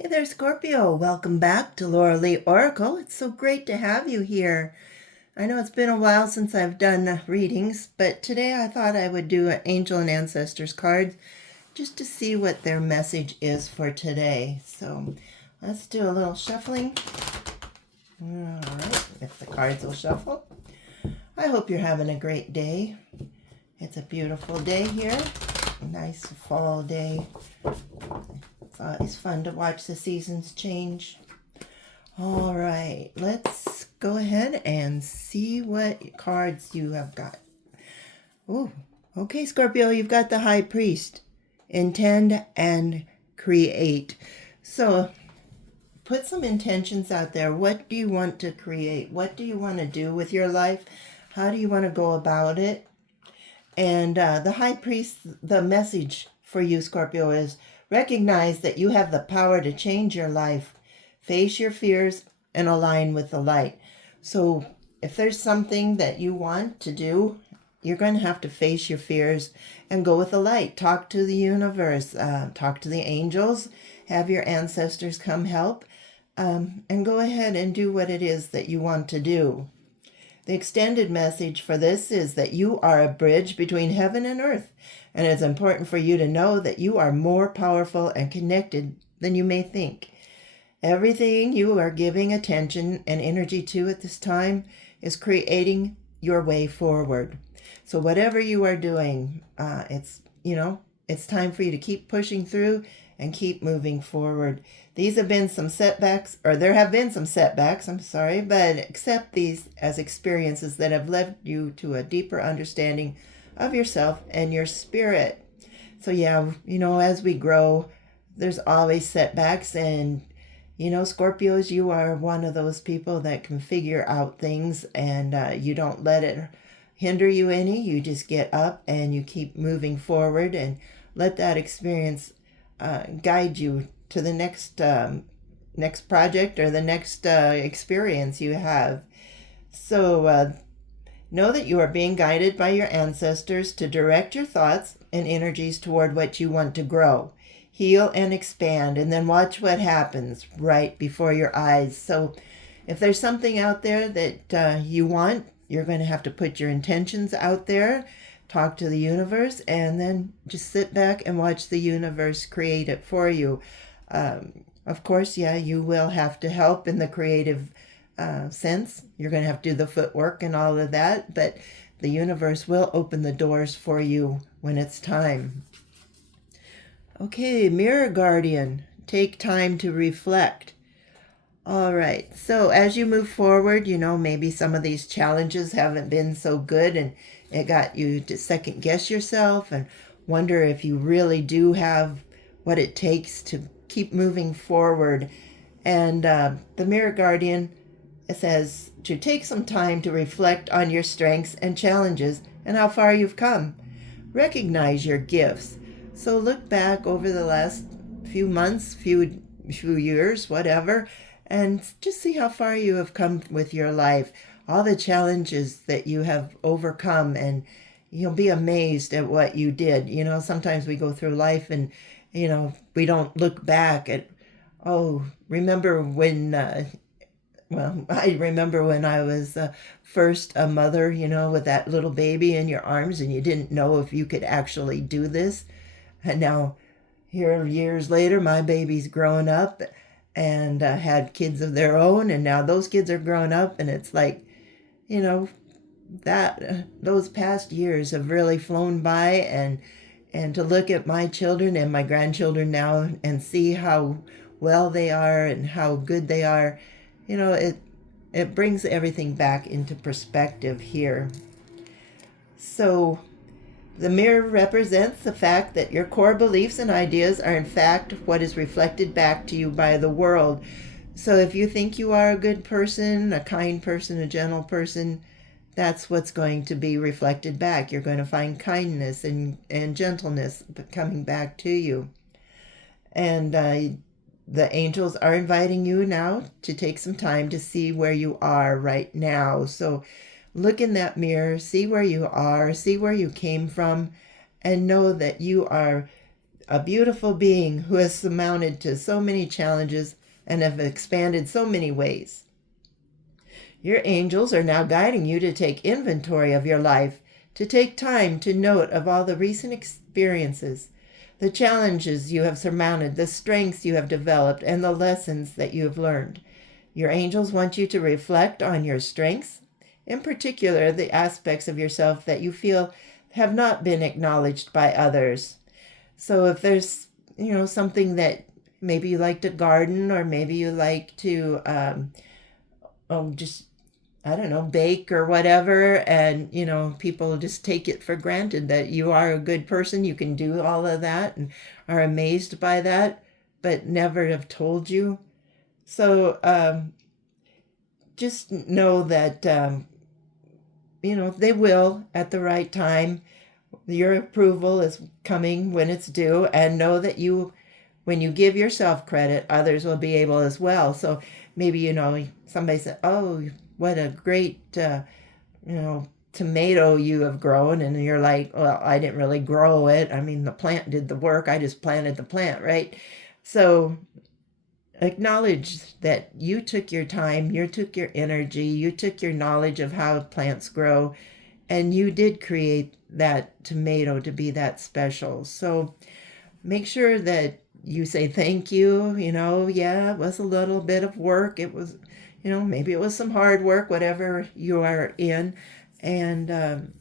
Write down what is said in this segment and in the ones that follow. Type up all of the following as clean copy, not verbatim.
Hey there, Scorpio. Welcome back to Laura Lee Oracle. It's so great to have you here. I know it's been a while since I've done readings, but today I thought I would do an Angel and Ancestors cards just to see what their message is for today. So let's do a little shuffling. All right, if the cards will shuffle. I hope you're having a great day. It's a beautiful day here. A nice fall day. It's always fun to watch the seasons change. All right, let's go ahead and see what cards you have got. Ooh, okay, Scorpio, you've got the High Priest. Intend and create. So put some intentions out there. What do you want to create? What do you want to do with your life? How do you want to go about it? And the High Priest, the message for you, Scorpio, is recognize that you have the power to change your life. Face your fears and align with the light. So if there's something that you want to do, you're going to have to face your fears and go with the light. Talk to the universe, talk to the angels, have your ancestors come help, and go ahead and do what it is that you want to do. The extended message for this is that you are a bridge between heaven and earth, and it's important for you to know that you are more powerful and connected than you may think. Everything you are giving attention and energy to at this time is creating your way forward. So whatever you are doing, it's time for you to keep pushing through and keep moving forward. These have been some setbacks, or there have been some setbacks, but accept these as experiences that have led you to a deeper understanding of yourself and your spirit. So as we grow, there's always setbacks, and Scorpios, you are one of those people that can figure out things, and you don't let it hinder you any. You just get up and you keep moving forward and let that experience guide you to the next project or the next experience you have. So know that you are being guided by your ancestors to direct your thoughts and energies toward what you want to grow, heal, and expand, and then watch what happens right before your eyes. So if there's something out there that you want, you're going to have to put your intentions out there, talk to the universe, and then just sit back and watch the universe create it for you. Of course, you will have to help in the creative sense. You're going to have to do the footwork and all of that, but the universe will open the doors for you when it's time. Okay, Mirror Guardian, take time to reflect. All right, so as you move forward, maybe some of these challenges haven't been so good, and it got you to second guess yourself and wonder if you really do have what it takes to keep moving forward. And the Mirror Guardian, it says to take some time to reflect on your strengths and challenges and how far you've come. Recognize your gifts. So look back over the last few months, few years, whatever, and just see how far you have come with your life, all the challenges that you have overcome, and you'll be amazed at what you did. Sometimes we go through life and, we don't look back at, remember when, I remember when I was first a mother, with that little baby in your arms, and you didn't know if you could actually do this. And now, here years later, my baby's grown up and had kids of their own, and now those kids are grown up, and it's like, that those past years have really flown by, and to look at my children and my grandchildren now and see how well they are and how good they are, it brings everything back into perspective here. So the mirror represents the fact that your core beliefs and ideas are in fact what is reflected back to you by the world. So if you think you are a good person, a kind person, a gentle person, that's what's going to be reflected back. You're going to find kindness and gentleness coming back to you. And the angels are inviting you now to take some time to see where you are right now. So look in that mirror, see where you are, see where you came from, and know that you are a beautiful being who has surmounted to so many challenges and have expanded so many ways. Your angels are now guiding you to take inventory of your life, to take time to note of all the recent experiences, the challenges you have surmounted, the strengths you have developed, and the lessons that you have learned. Your angels want you to reflect on your strengths, in particular the aspects of yourself that you feel have not been acknowledged by others. So if there's, something that maybe you like to garden, or maybe you like to just, I don't know, bake or whatever, and people just take it for granted that you are a good person, you can do all of that, and are amazed by that, but never have told you. So just know that they will at the right time. Your approval is coming when it's due, and know that when you give yourself credit, others will be able as well. So maybe somebody said, "Oh, what a great tomato you have grown," and you're like, "Well, I didn't really grow it. I mean, the plant did the work. I just planted the plant," right? So acknowledge that you took your time, you took your energy, you took your knowledge of how plants grow, and you did create that tomato to be that special. So make sure that you say thank you. Yeah, it was a little bit of work. It was, maybe it was some hard work, whatever you are in. And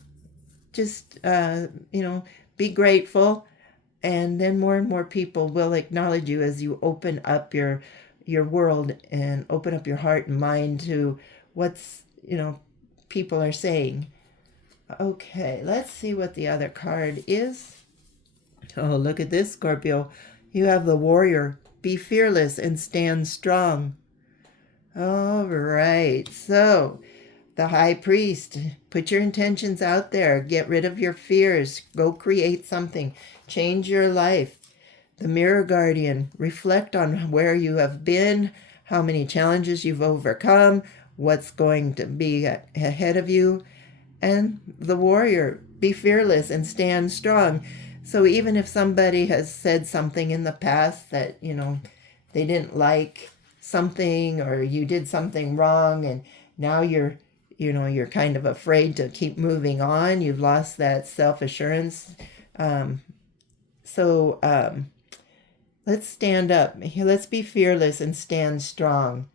just, be grateful. And then more and more people will acknowledge you as you open up your world and open up your heart and mind to what's, people are saying. Okay, let's see what the other card is. Oh, look at this, Scorpio. You have the warrior. Be fearless and stand strong. All right, so the high priest. Put your intentions out there. Get rid of your fears. Go create something. Change your life. The mirror guardian. Reflect on where you have been, how many challenges you've overcome, what's going to be ahead of you. And the warrior. Be fearless and stand strong. So even if somebody has said something in the past that, they didn't like something, or you did something wrong, and now you're kind of afraid to keep moving on. You've lost that self-assurance. So let's stand up. Let's be fearless and stand strong.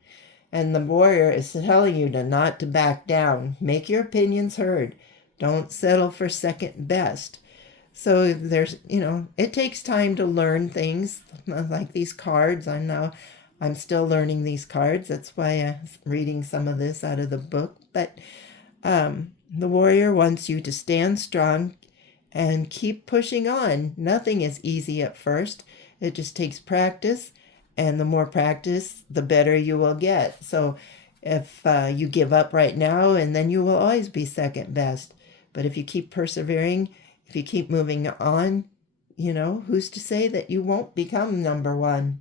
And the warrior is telling you not to back down. Make your opinions heard. Don't settle for second best. So there's, it takes time to learn things like these cards. I'm still learning these cards. That's why I'm reading some of this out of the book. But the warrior wants you to stand strong and keep pushing on. Nothing is easy at first. It just takes practice. And the more practice, the better you will get. So if you give up right now, and then you will always be second best. But if you keep persevering, if you keep moving on, who's to say that you won't become number one?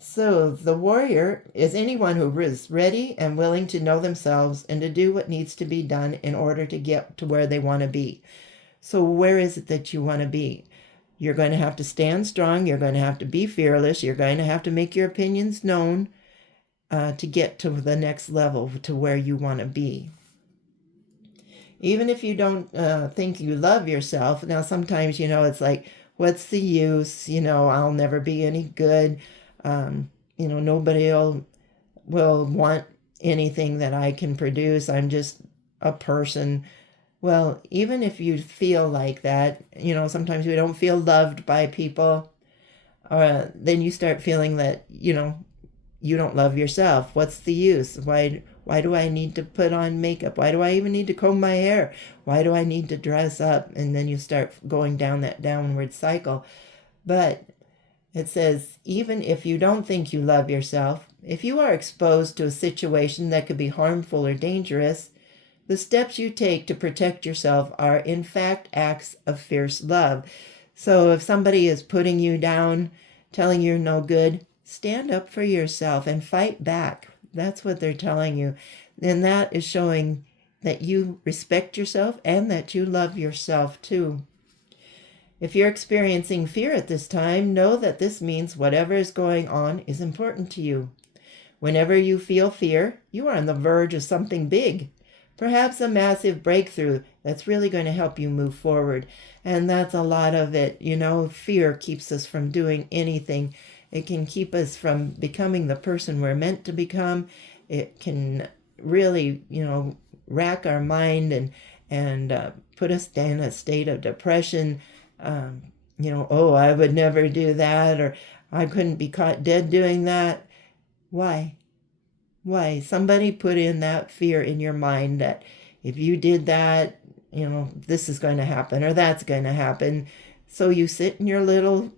So the warrior is anyone who is ready and willing to know themselves and to do what needs to be done in order to get to where they want to be. So where is it that you want to be? You're going to have to stand strong. You're going to have to be fearless. You're going to have to make your opinions known to get to the next level, to where you want to be. Even if you don't think you love yourself. Now, sometimes, it's like, what's the use? I'll never be any good. Nobody will want anything that I can produce. I'm just a person. Well, even if you feel like that, sometimes we don't feel loved by people, then you start feeling that, you don't love yourself. What's the use? Why do I need to put on makeup? Why do I even need to comb my hair? Why do I need to dress up? And then you start going down that downward cycle. But it says, even if you don't think you love yourself, if you are exposed to a situation that could be harmful or dangerous, the steps you take to protect yourself are, in fact, acts of fierce love. So if somebody is putting you down, telling you're no good, stand up for yourself and fight back. That's what they're telling you. And that is showing that you respect yourself and that you love yourself too. If you're experiencing fear at this time, know that this means whatever is going on is important to you. Whenever you feel fear, you are on the verge of something big, perhaps a massive breakthrough that's really going to help you move forward. And that's a lot of it. Fear keeps us from doing anything. It can keep us from becoming the person we're meant to become. It can really, rack our mind and put us in a state of depression. Oh, I would never do that, or I couldn't be caught dead doing that. Why? Why? Somebody put in that fear in your mind that if you did that, this is going to happen or that's going to happen. So you sit in your little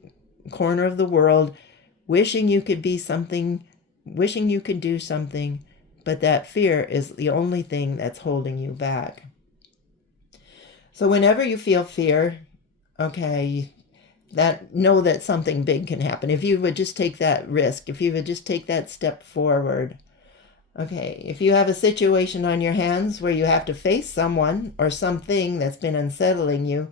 corner of the world wishing you could be something, wishing you could do something, but that fear is the only thing that's holding you back. So whenever you feel fear, okay, know that something big can happen. If you would just take that risk, if you would just take that step forward. Okay, if you have a situation on your hands where you have to face someone or something that's been unsettling you,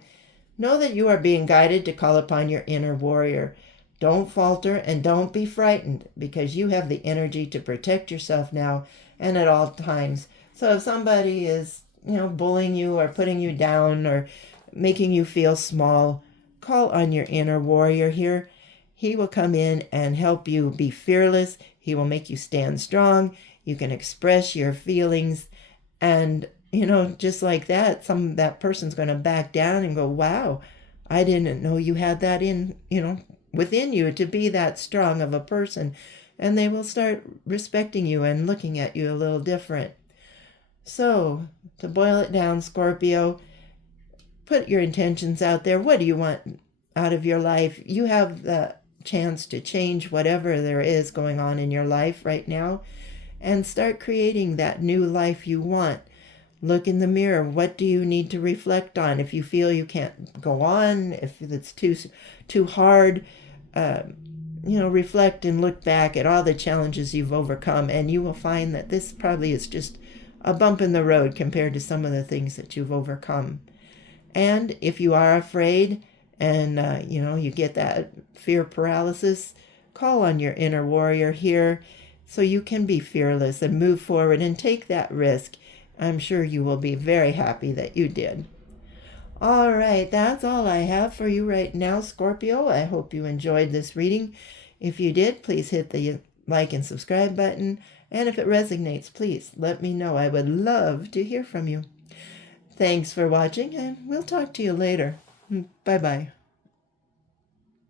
know that you are being guided to call upon your inner warrior. Don't falter and don't be frightened, because you have the energy to protect yourself now and at all times. So if somebody is, bullying you or putting you down or making you feel small, call on your inner warrior here. He will come in and help you be fearless. He will make you stand strong. You can express your feelings, and just like that, that person's going to back down and go, wow, I didn't know you had that within you to be that strong of a person. And they will start respecting you and looking at you a little different. So, to boil it down, Scorpio, put your intentions out there. What do you want out of your life? You have the chance to change whatever there is going on in your life right now and start creating that new life you want. Look in the mirror. What do you need to reflect on? If you feel you can't go on, if it's too hard, reflect and look back at all the challenges you've overcome, and you will find that this probably is just a bump in the road compared to some of the things that you've overcome. And if you are afraid and, you get that fear paralysis, call on your inner warrior here so you can be fearless and move forward and take that risk. I'm sure you will be very happy that you did. All right, that's all I have for you right now, Scorpio. I hope you enjoyed this reading. If you did, please hit the like and subscribe button. And if it resonates, please let me know. I would love to hear from you. Thanks for watching, and we'll talk to you later. Bye-bye.